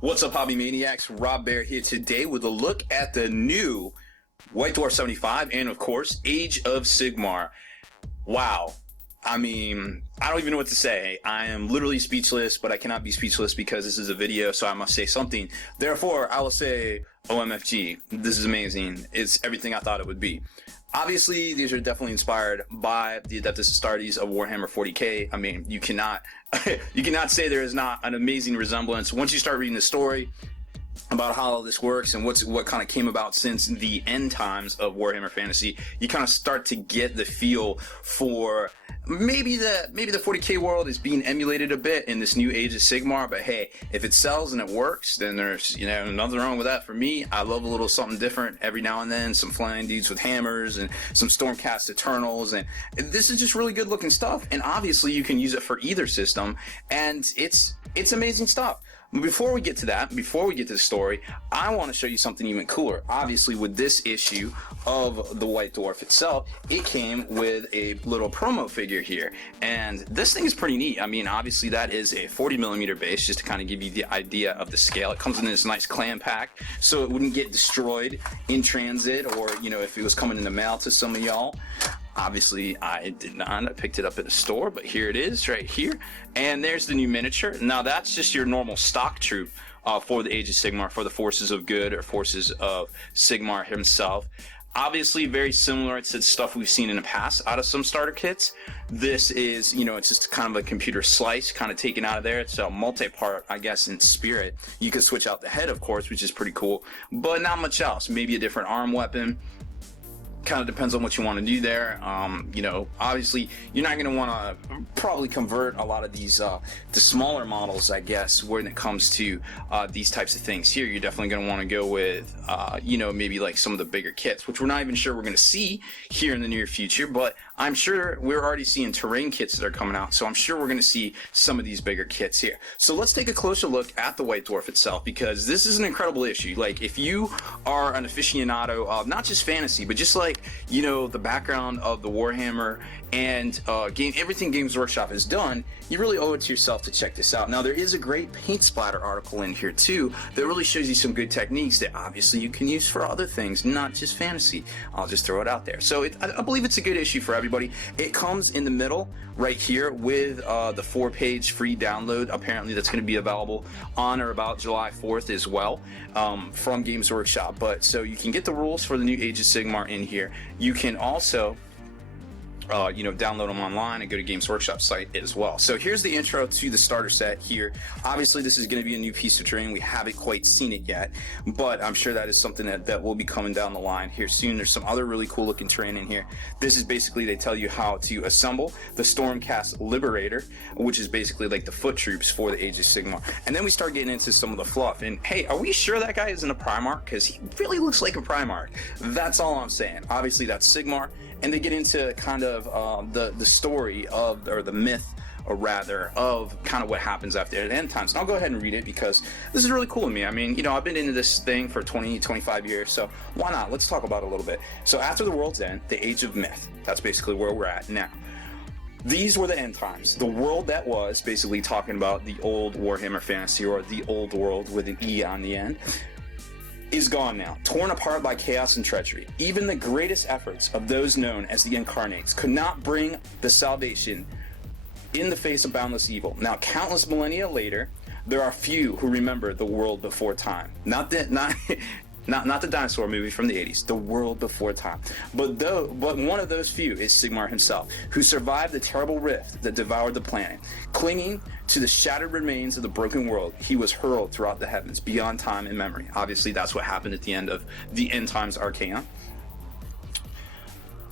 What's up, Hobby Maniacs? Rob Bear here today with a look at the new White Dwarf 75 and, of course, Age of Sigmar. Wow. I mean, I don't even know what to say. I am literally speechless, but I cannot be speechless because this is a video, so I must say something. Therefore, I will say, OMFG. This is amazing. It's everything I thought it would be. Obviously, these are definitely inspired by the Adeptus Astartes of Warhammer 40k. I mean, you cannot say there is not an amazing resemblance. Once you start reading the story about how all this works and what kind of came about since the end times of Warhammer Fantasy, you kind of start to get the feel for maybe the 40k world is being emulated a bit in this new Age of Sigmar. But hey, if it sells and it works, then there's nothing wrong with that. For me, I love a little something different every now and then. Some flying dudes with hammers and some Stormcast Eternals, and this is just really good looking stuff. And obviously, you can use it for either system, and it's amazing stuff. Before we get to that, before we get to the story, I want to show you something even cooler. Obviously, with this issue of the White Dwarf itself, it came with a little promo figure here, and this thing is pretty neat. I mean, obviously that is a 40mm base, just to kind of give you the idea of the scale. It comes in this nice clan pack, so it wouldn't get destroyed in transit, or if it was coming in the mail to some of y'all. Obviously, I did not. I picked it up at a store, but here it is right here. And there's the new miniature. Now, that's just your normal stock troop for the Age of Sigmar, for the Forces of Good or Forces of Sigmar himself. Obviously, very similar to stuff we've seen in the past out of some starter kits. This is, it's just kind of a computer slice kind of taken out of there. It's a multi-part, I guess, in spirit. You can switch out the head, of course, which is pretty cool, but not much else. Maybe a different arm weapon. Kind of depends on what you want to do there. Obviously you're not going to want to probably convert a lot of these the smaller models, I guess, when it comes to these types of things. Here you're definitely going to want to go with maybe like some of the bigger kits, which we're not even sure we're going to see here in the near future, but I'm sure we're already seeing terrain kits that are coming out, so I'm sure we're going to see some of these bigger kits here. So let's take a closer look at the White Dwarf itself, because this is an incredible issue. Like, if you are an aficionado of not just fantasy, but just like the background of the Warhammer and everything Games Workshop has done, you really owe it to yourself to check this out. Now, there is a great paint splatter article in here too that really shows you some good techniques that obviously you can use for other things, not just fantasy. I'll just throw it out there. So I believe it's a good issue for everybody. It comes in the middle right here with the 4-page free download. Apparently that's going to be available on or about July 4th as well, from Games Workshop. But so you can get the rules for the new Age of Sigmar in here. You can also download them online and go to Games Workshop site as well. So here's the intro to the starter set here. Obviously, this is going to be a new piece of terrain. We haven't quite seen it yet, but I'm sure that is something that will be coming down the line here soon. There's some other really cool looking terrain in here. This is basically, they tell you how to assemble the Stormcast Liberator, which is basically like the foot troops for the Age of Sigmar. And then we start getting into some of the fluff. And hey, are we sure that guy isn't a Primarch? Because he really looks like a Primarch. That's all I'm saying. Obviously, that's Sigmar. And they get into kind of the story of, or the myth, or rather, of kind of what happens after the end times. And I'll go ahead and read it because this is really cool to me. I mean, I've been into this thing for 25 years, so why not? Let's talk about it a little bit. So after the world's end, the Age of Myth. That's basically where we're at now. These were the end times. The world that was, basically talking about the old Warhammer Fantasy, or the old world with an E on the end, is gone now, torn apart by chaos and treachery. Even the greatest efforts of those known as the Incarnates could not bring the salvation in the face of boundless evil. Now, countless millennia later, there are few who remember the world before time. Not the dinosaur movie from the 80s, the world before time. But one of those few is Sigmar himself, who survived the terrible rift that devoured the planet. Clinging to the shattered remains of the broken world, he was hurled throughout the heavens, beyond time and memory. Obviously, that's what happened at the end of the End Times Arcana.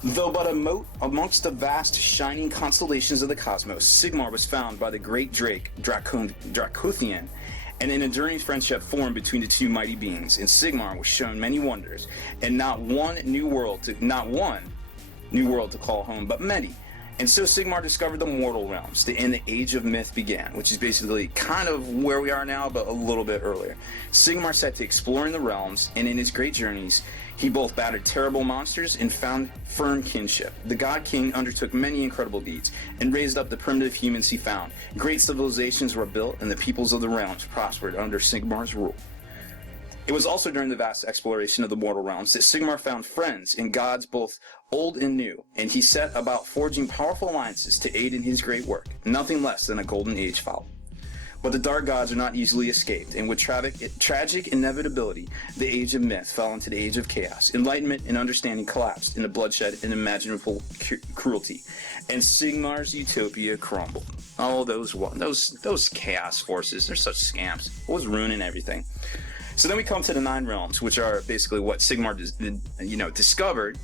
Though but a mote amongst the vast shining constellations of the cosmos, Sigmar was found by the great Drake, Dracothian, and an enduring friendship formed between the two mighty beings. And Sigmar was shown many wonders, and not one new world to call home, but many. And so Sigmar discovered the mortal realms, and the Age of Myth began, which is basically kind of where we are now, but a little bit earlier. Sigmar set to exploring the realms, and in his great journeys, he both battered terrible monsters and found firm kinship. The God King undertook many incredible deeds, and raised up the primitive humans he found. Great civilizations were built, and the peoples of the realms prospered under Sigmar's rule. It was also during the vast exploration of the mortal realms that Sigmar found friends and gods both old and new, and he set about forging powerful alliances to aid in his great work. Nothing less than a golden age followed. But the dark gods are not easily escaped, and with tragic inevitability, the Age of Myth fell into the Age of Chaos. Enlightenment and understanding collapsed into bloodshed and unimaginable cruelty, and Sigmar's utopia crumbled. Oh, those chaos forces, they're such scams. It was ruining everything. So then we come to the 9 realms, which are basically what Sigmar discovered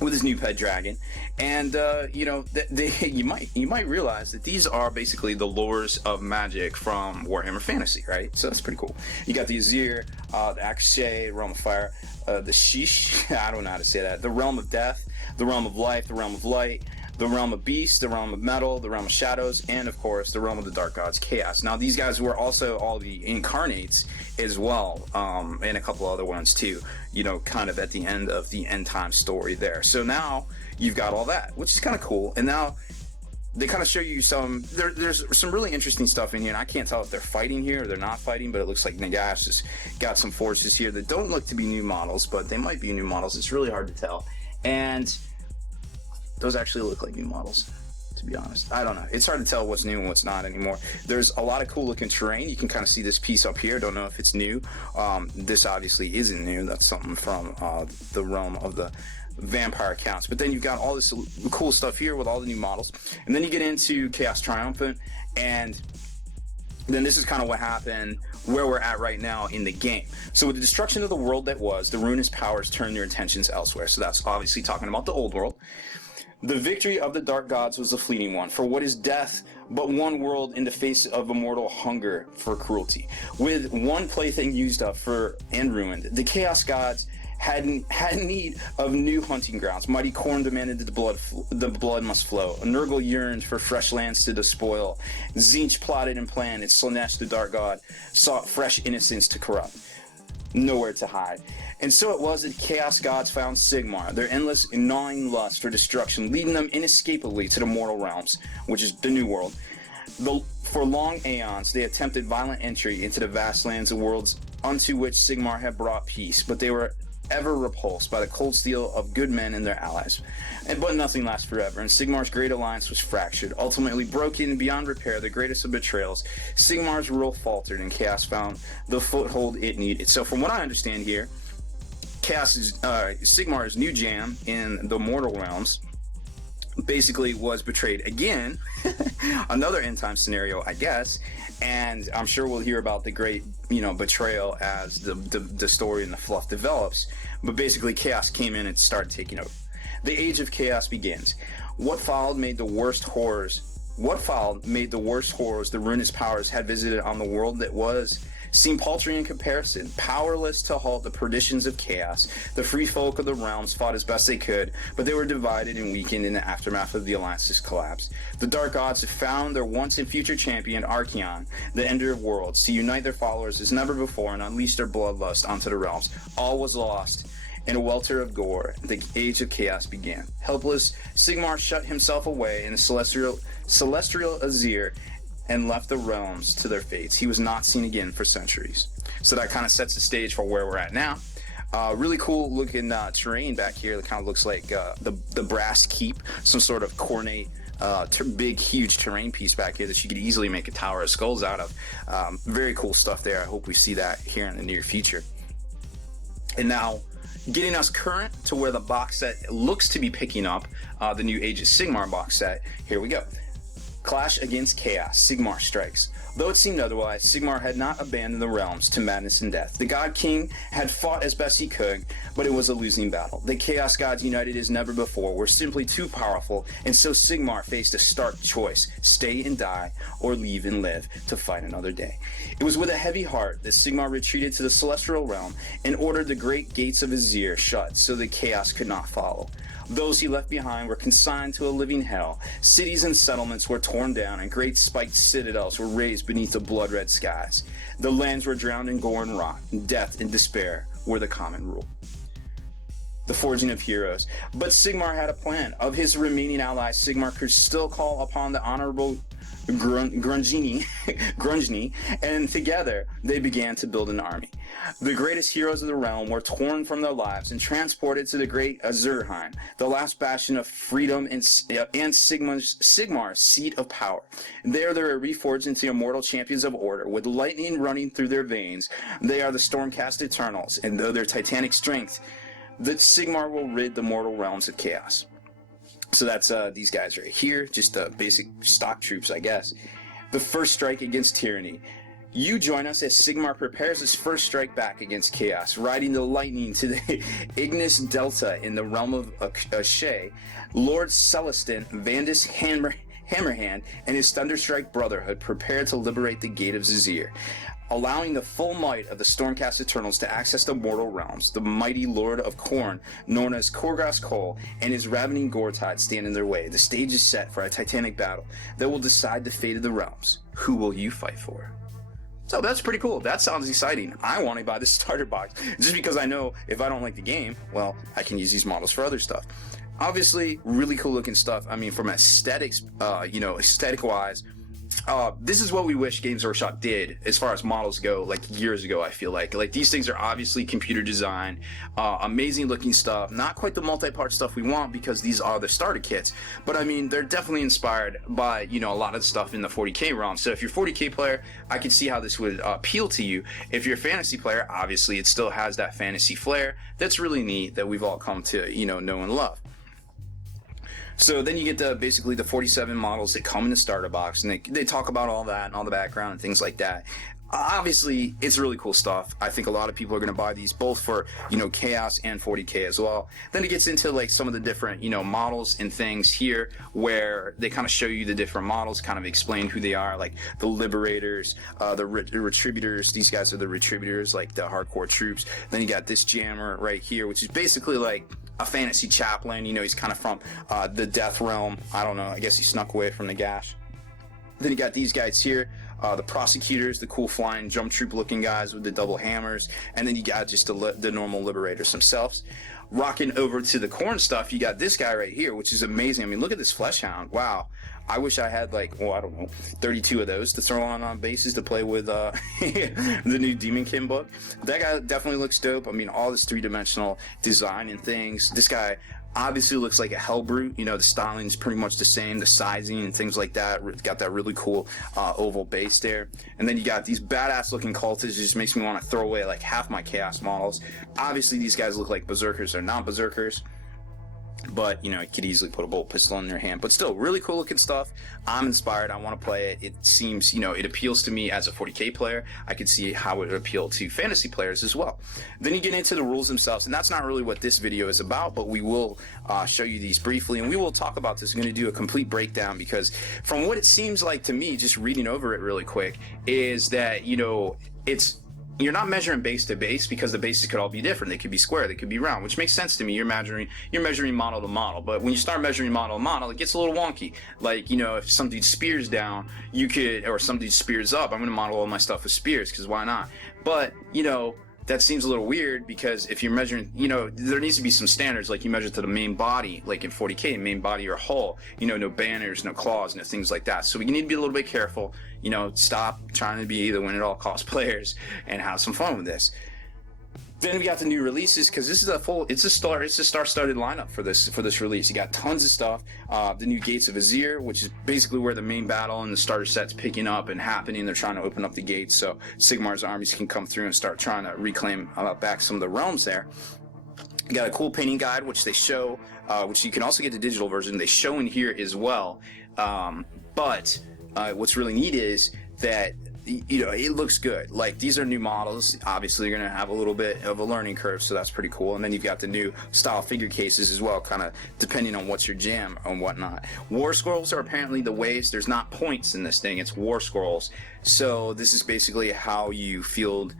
with his new pet dragon, and you might realize that these are basically the lores of magic from Warhammer Fantasy, right? So that's pretty cool. You got the Azir, the Akshay, realm of fire, the Sheesh, I don't know how to say that, the realm of death, the realm of life, the realm of light, the realm of beasts, the realm of metal, the realm of shadows, and of course the realm of the dark gods, chaos. Now these guys were also all the incarnates as well, and a couple other ones too, kind of at the end of the end time story there. So now you've got all that, which is kind of cool. And now they kind of show you there's some really interesting stuff in here, and I can't tell if they're fighting here or they're not fighting, but it looks like Nagash has got some forces here that don't look to be new models, but they might be new models. It's really hard to tell. And those actually look like new models, to be honest. I don't know. It's hard to tell what's new and what's not anymore. There's a lot of cool looking terrain. You can kind of see this piece up here. Don't know if it's new. This obviously isn't new. That's something from the realm of the vampire accounts. But then you've got all this cool stuff here with all the new models. And then you get into Chaos Triumphant, and then this is kind of what happened where we're at right now in the game. So with the destruction of the world that was, the ruinous powers turned their intentions elsewhere. So that's obviously talking about the old world. The victory of the dark gods was a fleeting one, for what is death but one world in the face of immortal hunger for cruelty? With one plaything used up and ruined, the chaos gods had need of new hunting grounds. Mighty Khorne demanded the blood must flow. Nurgle yearned for fresh lands to despoil. Tzeentch plotted and planned, and Slaanesh the dark god sought fresh innocence to corrupt. Nowhere to hide. And so it was that chaos gods found Sigmar, their endless gnawing lust for destruction, leading them inescapably to the mortal realms, which is the new world. For long aeons, they attempted violent entry into the vast lands and worlds unto which Sigmar had brought peace, but they were ever repulsed by the cold steel of good men and their allies. But nothing lasts forever, and Sigmar's great alliance was fractured, ultimately broken beyond repair, the greatest of betrayals. Sigmar's rule faltered, and Chaos found the foothold it needed. So from what I understand here, Sigmar's new jam in the mortal realms basically was betrayed again. Another end time scenario, I guess, and I'm sure we'll hear about the great betrayal as the story and the fluff develops. But basically Chaos came in and started taking over. The Age of Chaos begins. What followed made the worst horrors the ruinous powers had visited on the world that was seemed paltry in comparison, powerless to halt the perditions of chaos. The free folk of the realms fought as best they could, but they were divided and weakened in the aftermath of the Alliance's collapse. The Dark Gods have found their once and future champion, Archaon, the Ender of Worlds, to unite their followers as never before and unleash their bloodlust onto the realms. All was lost. In a welter of gore, the Age of Chaos began. Helpless, Sigmar shut himself away in the celestial Azir and left the realms to their fates. He was not seen again for centuries. So that kind of sets the stage for where we're at now. Really cool looking terrain back here. It kind of looks like the brass keep, some sort of ornate, big, huge terrain piece back here that you could easily make a Tower of Skulls out of. Very cool stuff there. I hope we see that here in the near future. And now, getting us current to where the box set looks to be picking up, the new Age of Sigmar box set. Here we go. Clash against Chaos, Sigmar Strikes. Though it seemed otherwise, Sigmar had not abandoned the realms to madness and death. The God King had fought as best he could, but it was a losing battle. The Chaos Gods, united as never before, were simply too powerful, and so Sigmar faced a stark choice: stay and die, or leave and live to fight another day. It was with a heavy heart that Sigmar retreated to the celestial realm and ordered the great gates of Azir shut so that Chaos could not follow. Those he left behind were consigned to a living hell. Cities and settlements were torn down, and great spiked citadels were raised beneath the blood-red skies. The lands were drowned in gore and rot. Death and despair were the common rule. The forging of heroes. But Sigmar had a plan. Of his remaining allies, Sigmar could still call upon the honorable Grungni, and together they began to build an army. The greatest heroes of the realm were torn from their lives and transported to the great Azurheim, the last bastion of freedom and Sigmar's seat of power. There they were reforged into immortal champions of order, with lightning running through their veins. They are the Stormcast Eternals, and though their titanic strength, that Sigmar will rid the mortal realms of chaos. So that's these guys right here, just basic stock troops, I guess. The first strike against tyranny. You join us as Sigmar prepares his first strike back against chaos, riding the lightning to the Ignis Delta in the realm of Ashe. Lord Celestin, Vandus Hammerhand, and his Thunderstrike Brotherhood prepare to liberate the Gate of Zizir, allowing the full might of the Stormcast Eternals to access the mortal realms. The mighty Lord of Khorne, known as Korghos Khul, and his ravening Gore-Tide stand in their way. The stage is set for a titanic battle that will decide the fate of the realms. Who will you fight for? So that's pretty cool. That sounds exciting. I want to buy this starter box just because I know if I don't like the game, well, I can use these models for other stuff. Obviously, really cool looking stuff. I mean, from aesthetics, aesthetic wise, this is what we wish Games Workshop did as far as models go, like years ago. I feel like these things are obviously computer designed, amazing looking stuff, not quite the multi-part stuff we want because these are the starter kits, but I mean they're definitely inspired by a lot of stuff in the 40k realm. So if you're a 40k player, I can see how this would appeal to you. If you're a fantasy player, obviously it still has that fantasy flair that's really neat that we've all come to know and love. So then you get basically the 47 models that come in the starter box, and they talk about all that and all the background and things like that. Obviously, it's really cool stuff. I think a lot of people are going to buy these both for, Chaos and 40k as well. Then it gets into like some of the different, models and things here where they kind of show you the different models, kind of explain who they are, like the Liberators, the Retributors. These guys are the Retributors, like the hardcore troops. Then you got this Jammer right here, which is basically like a fantasy chaplain. He's kind of from the Death Realm. I don't know. I guess he snuck away from the Gash. Then you got these guys here, the Prosecutors, the cool flying jump troop looking guys with the double hammers. And then you got just the normal Liberators themselves. Rocking over to the Khorne stuff, you got this guy right here, which is amazing. I mean, look at this Fleshhound. Wow. I wish I had 32 of those to throw on bases to play with the new Demonkin book. That guy definitely looks dope. I mean, all this three-dimensional design and things. This guy obviously looks like a Hellbrute. The styling's pretty much the same, the sizing and things like that. Got that really cool oval base there. And then you got these badass-looking cultists. It just makes me want to throw away like half my Chaos models. Obviously, these guys look like Berserkers. They're not Berserkers. But, you could easily put a bolt pistol in their hand. But still, really cool looking stuff. I'm inspired. I want to play it. It seems, it appeals to me as a 40k player. I could see how it would appeal to fantasy players as well. Then you get into the rules themselves. And that's not really what this video is about. But we will show you these briefly. And we will talk about this. I'm going to do a complete breakdown. Because from what it seems like to me, just reading over it really quick, is that, you're not measuring base to base because the bases could all be different. They could be square, they could be round, which makes sense to me. You're measuring model to model. But when you start measuring model to model, it gets a little wonky. Like, if some dude spears down, or some dude spears up, I'm going to model all my stuff with spears because why not? But, that seems a little weird because if you're measuring, there needs to be some standards, like you measure to the main body, like in 40k, main body or hull, no banners, no claws, no things like that. So we need to be a little bit careful, stop trying to be the win-at-all-cost players and have some fun with this. Then we got the new releases because this is it's a star-studded lineup for this release. You got tons of stuff. The new Gates of Azir, which is basically where the main battle and the starter set's picking up and happening. They're trying to open up the gates so Sigmar's armies can come through and start trying to reclaim back some of the realms there. You got a cool painting guide, which they show, which you can also get the digital version. They show in here as well. But what's really neat is that it looks good. Like, these are new models. Obviously, you're going to have a little bit of a learning curve, so that's pretty cool. And then you've got the new style figure cases as well, kind of depending on what's your jam and whatnot. War scrolls are apparently the ways. There's not points in this thing. It's war scrolls. So this is basically how you field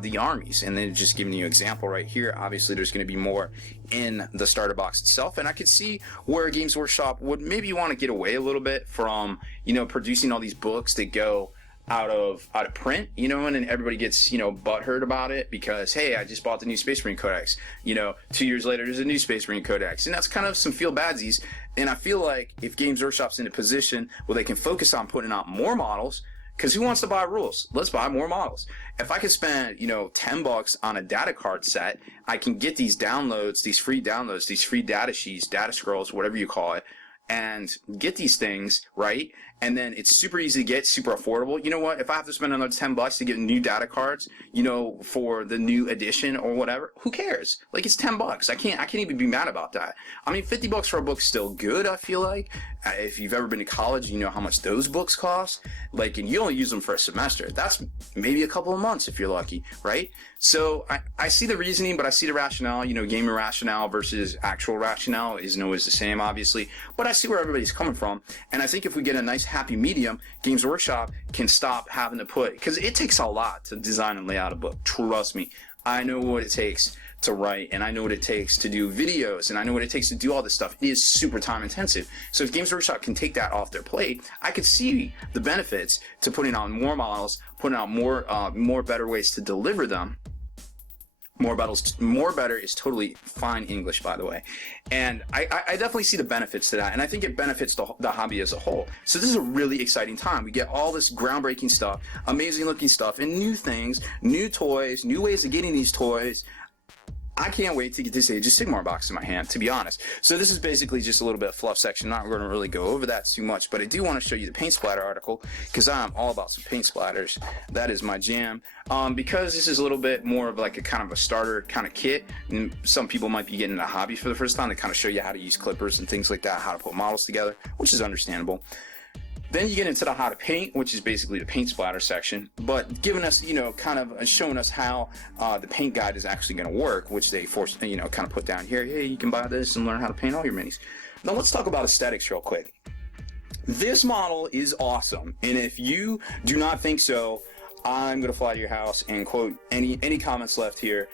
the armies. And then just giving you an example right here, obviously there's going to be more in the starter box itself, and I could see where Games Workshop would maybe want to get away a little bit from, you know, producing all these books that go out of print, you know, and then everybody gets, you know, butthurt about it because, hey, I just bought the new Space Marine Codex, you know, 2 years later there's a new Space Marine Codex, and that's kind of some feel badsies. And I feel like if Games Workshop's in a position where they can focus on putting out more models, because who wants to buy rules? Let's buy more models. If I could spend, you know, $10 on a data card set, I can get these downloads, these free downloads, these free data sheets, data scrolls, whatever you call it, and get these things, right? And then it's super easy to get, super affordable. You know what? If I have to spend another $10 to get new data cards, you know, for the new edition or whatever, who cares? Like, it's $10. I can't even be mad about that. I mean, $50 for a book's still good, I feel like. If you've ever been to college, you know how much those books cost. Like, and you only use them for a semester. That's maybe a couple of months if you're lucky, right? So I see the reasoning, but I see the rationale. You know, gamer rationale versus actual rationale isn't always the same, obviously. But I see where everybody's coming from. And I think if we get a nice happy medium, Games Workshop can stop having to put, because it takes a lot to design and lay out a book. Trust me. I know what it takes to write, and I know what it takes to do videos, and I know what it takes to do all this stuff. It is super time intensive. So if Games Workshop can take that off their plate, I could see the benefits to putting out more models, putting out more better ways to deliver them. More better is totally fine English, by the way. And I definitely see the benefits to that, and I think it benefits the hobby as a whole. So this is a really exciting time. We get all this groundbreaking stuff, amazing looking stuff, and new things, new toys, new ways of getting these toys. I can't wait to get this Age of Sigmar box in my hand, to be honest. So this is basically just a little bit of fluff section. Not going to really go over that too much, but I do want to show you the paint splatter article because I'm all about some paint splatters. That is my jam. Because this is a little bit more of like a kind of a starter kind of kit, and some people might be getting a hobby for the first time. They kind of show you how to use clippers and things like that, how to put models together, which is understandable. Then you get into the how to paint, which is basically the paint splatter section, but giving us, you know, kind of showing us how the paint guide is actually going to work, which they force, you know, kind of put down here. Hey, you can buy this and learn how to paint all your minis. Now let's talk about aesthetics real quick. This model is awesome, and if you do not think so, I'm going to fly to your house and quote any comments left here.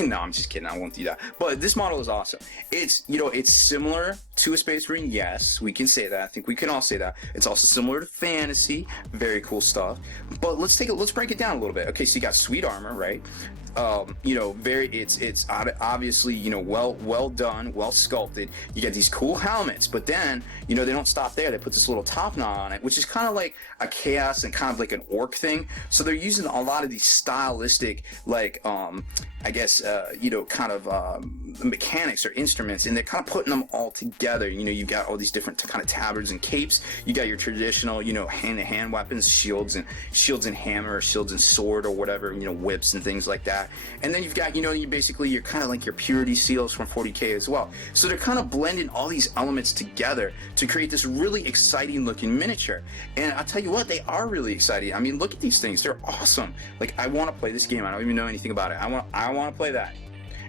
No, I'm just kidding. I won't do that. But this model is awesome. It's, you know, it's similar to a Space Marine. Yes, we can say that. I think we can all say that. It's also similar to fantasy. Very cool stuff. But let's break it down a little bit. Okay, so you got sweet armor, right? You know, it's obviously, you know, well done, well sculpted. You get these cool helmets, but then, you know, they don't stop there. They put this little top knot on it, which is kind of like a chaos and kind of like an orc thing. So they're using a lot of these stylistic, like, I guess, you know, kind of mechanics or instruments, and they're kind of putting them all together. You know, you've got all these different kind of tabards and capes. You got your traditional, you know, hand-to-hand weapons, shields and hammer, or shields and sword, or whatever, you know, whips and things like that. And then you've got, you know, you're kind of like your purity seals from 40K as well. So they're kind of blending all these elements together to create this really exciting looking miniature. And I'll tell you what, they are really exciting. I mean, look at these things. They're awesome. Like, I want to play this game. I don't even know anything about it. I want to play that.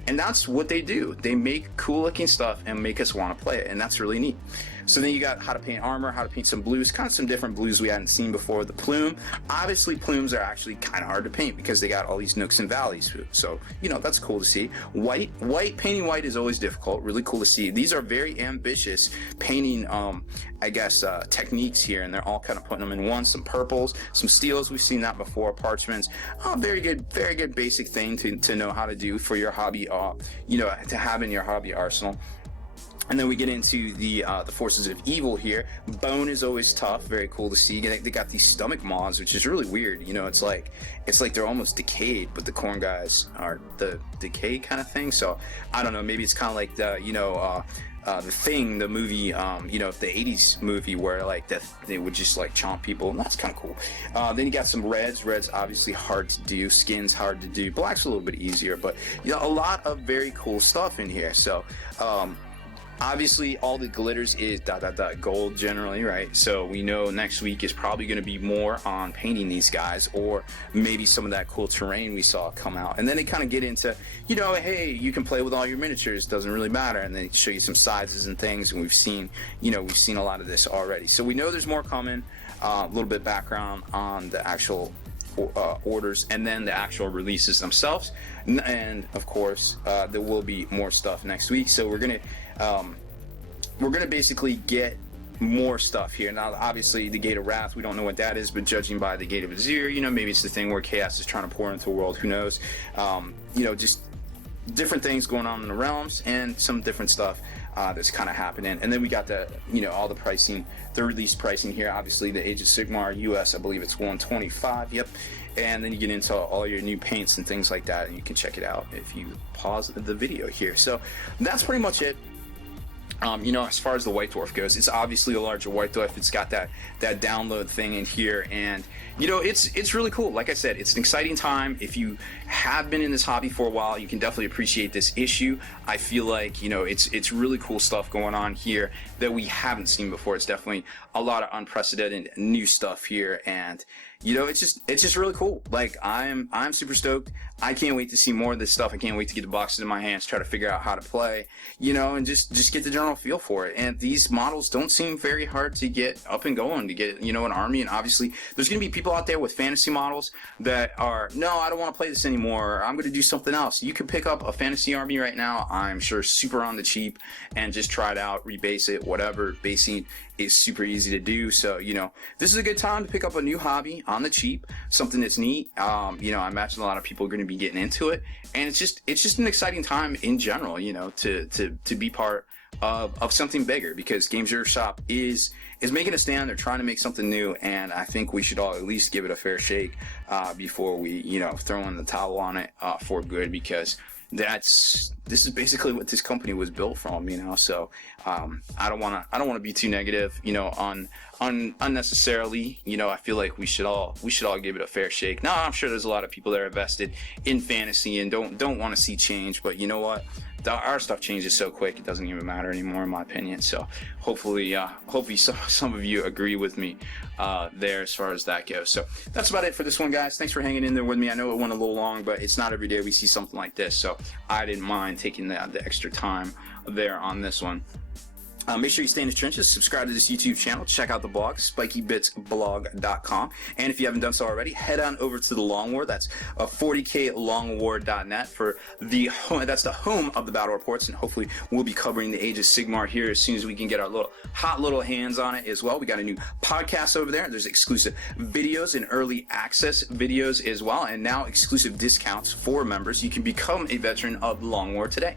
And that's what they do. They make cool looking stuff and make us want to play it, and that's really neat. So then you got how to paint armor, how to paint some blues, kind of some different blues we hadn't seen before. The plume, obviously plumes are actually kind of hard to paint because they got all these nooks and valleys. So, you know, that's cool to see. Painting white is always difficult, really cool to see. These are very ambitious painting, I guess, techniques here, and they're all kind of putting them in one. Some purples, some steels, we've seen that before, parchments. Very good basic thing to know how to do for your hobby, you know, to have in your hobby arsenal. And then we get into the forces of evil here. Bone is always tough, very cool to see. They got these stomach moths, which is really weird. You know, it's like they're almost decayed, but the corn guys are the decay kind of thing. So I don't know, maybe it's kind of like the, you know, the Thing, the movie, you know, the 80s movie where like they would just like chomp people, and that's kind of cool. Then you got some reds. Reds obviously hard to do. Skin's hard to do. Black's a little bit easier, but you know, a lot of very cool stuff in here. So obviously all the glitters is gold generally, right? So we know next week is probably going to be more on painting these guys, or maybe some of that cool terrain we saw come out. And then they kind of get into, you know, hey, you can play with all your miniatures, doesn't really matter. And they show you some sizes and things, and we've seen a lot of this already. So we know there's more coming. A little bit background on the actual orders, and then the actual releases themselves. And of course, there will be more stuff next week. So we're gonna basically get more stuff here. Now, obviously, the Gate of Wrath, we don't know what that is, but judging by the Gate of Azir, maybe it's the thing where chaos is trying to pour into the world. Who knows? Just different things going on in the realms, and some different stuff that's kind of happening. And then we got the all the pricing, the release pricing here. Obviously, the Age of Sigmar US, I believe it's 125. Yep. And then you get into all your new paints and things like that, and you can check it out if you pause the video here. So that's pretty much it. As far as the White Dwarf goes, it's obviously a larger White Dwarf. It's got that download thing in here, and it's really cool. Like I said, it's an exciting time. If you have been in this hobby for a while, you can definitely appreciate this issue. I feel like it's really cool stuff going on here that we haven't seen before. It's definitely a lot of unprecedented new stuff here, and it's just really cool. Like, I'm super stoked. I can't wait to see more of this stuff. I can't wait to get the boxes in my hands, try to figure out how to play, and just get the general feel for it. And these models don't seem very hard to get up and going, to get, an army. And obviously, there's going to be people out there with fantasy models that are, no, I don't want to play this anymore. I'm going to do something else. You can pick up a fantasy army right now, I'm sure, super on the cheap, and just try it out, rebase it, whatever. Basing is super easy to do. So, this is a good time to pick up a new hobby on the cheap, something that's neat. I imagine a lot of people are going to be getting into it, and it's just an exciting time in general, to be part of something bigger, because Games Workshop is making a stand. They're trying to make something new, and I think we should all at least give it a fair shake before we throw in the towel on it for good, because this is basically what this company was built from, so I don't want to be too negative, unnecessarily. I feel like we should all give it a fair shake. Now, I'm sure there's a lot of people that are invested in fantasy and don't want to see change, but you know what? Our stuff changes so quick, it doesn't even matter anymore, in my opinion. So hopefully some of you agree with me there as far as that goes. So that's about it for this one, guys. Thanks for hanging in there with me. I know it went a little long, but it's not every day we see something like this, so I didn't mind taking the extra time there on this one. Make sure you stay in the trenches, subscribe to this YouTube channel, check out the blog, spikybitsblog.com, and if you haven't done so already, head on over to the Long War. That's 40klongwar.net for that's the home of the battle reports, and hopefully we'll be covering the Age of Sigmar here as soon as we can get our hot little hands on it as well. We got a new podcast over there. There's exclusive videos and early access videos as well, and now exclusive discounts for members. You can become a veteran of the Long War today.